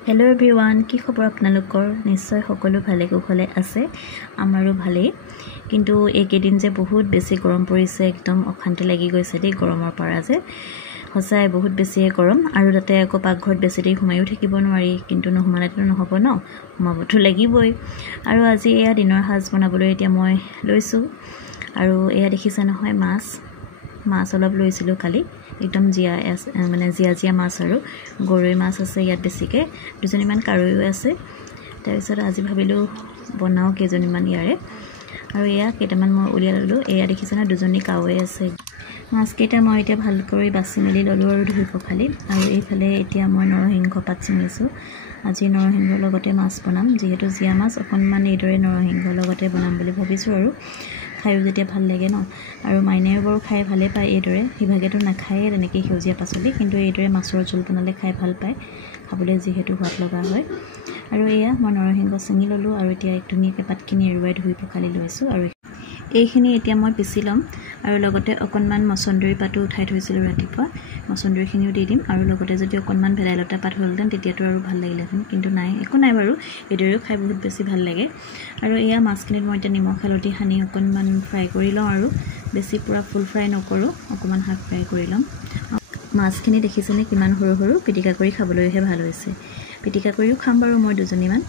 hello everyone की खबर आपनालोकर निश्चय सकलो भाले कुशले आछे आमारो भाले किन्तु एकेदिन जे बहुत बेसी गरम परिছে एकदम अशांति लागि গৈছে दे गरমৰ পৰা যে হসাই बहुत बेसी गरम আৰু তাতে আকৌ পাকঘৰত বেছি দেৰি ঘুমাইও থাকিব নোৱাৰি কিন্তু নহমানেতো নহব ন ঘুমাবতো লাগিবই আৰু আজি এয়া দিনৰ সাজ বনাবলৈ এতিয়া মই লৈছো আৰু এয়া দেখিছে নহয় মাছ অলপ লৈছিলো কালি एकदम जिया माने जिया माছ আৰু গৰৈ মাছ আছে ইয়াত বেছিকে দুজনীমান কাৰৈ আছে তাৰ পিছত আজি ভাবিলো বনাও কেজনীমান ইয়াৰে আৰু এয়া কেটামান মই উলিয়া ললো এয়া দেখিছে না দুজনী কাৱৈ আছে মাছ কেটা মই এতিয়া ভাল কৰি বাছি মেলি ললো আৰু ধুই পখালি আৰু এইফালে এতিয়া মই নৰসিংহ পাত চিঙিছো আজি নৰসিংহৰ লগতে মাছ বনাম যেহেতু জিয়া মাছ অকনমান এইদৰে নৰসিংহৰ লগতে বনাম বুলি ভাবিছো আৰু খাইও যেতিয়া ভাল লাগে ন আৰু মাইনাৰ বৰ খাই ভালে পায় এইদৰে হিভাগেটো নাখায় তেনেকে সেউজিয়া পাচলি কিন্তু এইদৰে মাছৰ জোল বনালে খাই ভাল পায় খাবলৈ যেহেতু সোৱাদ লগা হয় আৰু এয়া মই নৰসিংহ চিঙি ললো আৰু এতিয়া এক ধুনীয়াকৈ পাতখিনি এৰুৱাই ধুই পখালি লৈছো আৰু এইখিনি এতিয়া মই পিছি লম আৰু লগতে অকনমান মছন্দৰী পাতো উঠাই থৈছিলো ৰাতিপুৱা মছন্দৰীখিনিও দি দিম আৰু লগতে যদি অকনমান ভেদাইলতা পাত হলতেন তেতিয়াতো আৰু ভাল লাগিলেহেঁতেন কিন্তু নাই একো নাই বাৰু এইদৰেও খাই বহুত বেছি ভাল লাগে আৰু এয়া মাছখিনিত মই এতিয়া নিমখ হালধি সানি অকনমান ফ্ৰাই কৰি লওঁ আৰু বেছি পুৰা ফুল ফ্ৰাই নকৰো অকনমান হাফ ফ্ৰাই কৰি লম মাছখিনি দেখিছেনে কিমান সৰু সৰু পিটিকা কৰি খাবলৈহে ভাল হৈছে পিটিকা কৰিও খাম বাৰু মই দুজনীমান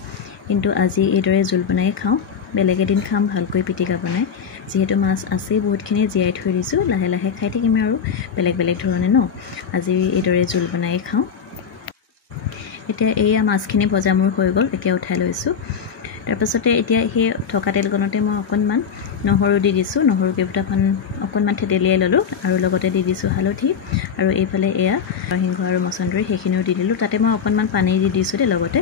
কিন্তু আজি এইদৰে জোল বনাই খাওঁ বেলেগ এদিন খাম ভালকৈ পিটিকা বনাই যেহেতু মাছ আছে বহুতখিনি জিয়াই থৈ দিছো লাহে লাহে খাই থাকিম আৰু বেলেগ ধৰণে ন আজি এইদৰে জোল বনাই খাওঁ এতিয়া এয়া মাছখিনি ভজা মোৰ হৈ গল এতিয়া উঠাই লৈছো তাৰপিছতে এতিয়া সেই থকা তেলকণতে মই অকনমান নহৰু দি দিছো নহৰু কেইটামান অকনমান থেতেলিয়াই ললো আৰু লগতে দি দিছো হালধি আৰু এইফালে এয়া নৰসিংহ আৰু মছন্দৰী সেইখিনিও দি দিলো তাতে মই অকনমান পানী দি দিছো দে লগতে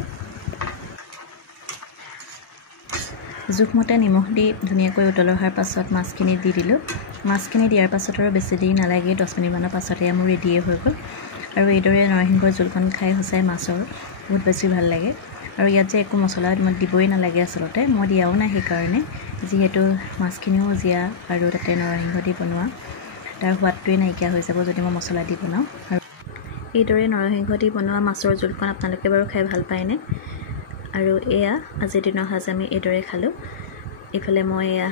জুখমতে নিমখ দি ধুনীয়াকৈ উতল অহাৰ পাছত মাছখিনি দি দিলো মাছখিনি দিয়াৰ পাছত আৰু বেছি দেৰি নালাগে 10 মিনিটমানৰ পাছতে মোৰ ৰেডিয়ে হৈ গ'ল আৰু এইদৰে নৰসিংহৰ জোলখন খাই হসাই মাছৰ বহুত বেছি ভাল লাগে আৰু ইয়াত যে একো মছলা মই দিবই নালাগে আসলতে মই দিয়াও নাই সেই কাৰণে যেহেতু মাছখিনিও জিয়া আৰু তাতে নৰসিংহ দি বনোৱা তাৰ সোৱাদটোৱে নাইকিয়া হৈ যাব যদি মই মছলা দি বনাও আৰু এইদৰে নৰসিংহ দি বনোৱা মাছৰ জোলখন আপোনালোকে বাৰু খাই ভাল পায়নে আৰু এয়া আজিৰ দিনৰ সাজ আমি এইদৰে খালো এইফালে মই এয়া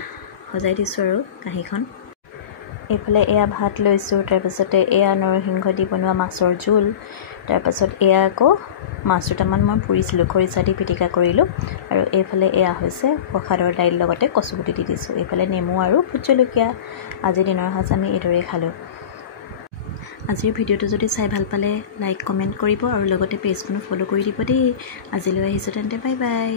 সজাই দিছো আৰু কাঁহীখন এইফালে এয়া ভাত লৈছো তাৰ পিছতে এয়া নৰসিংহ দি বনোৱা মাছৰ জোল তাৰ পাছত এয়া আকৌ মাছ দুটামান মই পুৰিছিলো খৰিচা দি পিটিকা কৰিলো আৰু এইফালে এয়া হৈছে প্ৰসাদৰ দাইল লগতে কচুগুটি দি দিছো এইফালে নেমু আৰু ভোট জলকীয়া আজিৰ দিনৰ সাজ আমি এইদৰে খালো আজিৰ ভিডিওটো যদি চাই ভাল পালে লাইক কমেন্ট কৰিব আৰু লগতে পেজখনো ফলো কৰি দিব দেই আজিলৈ আহিছো তেন্তে বাই বাই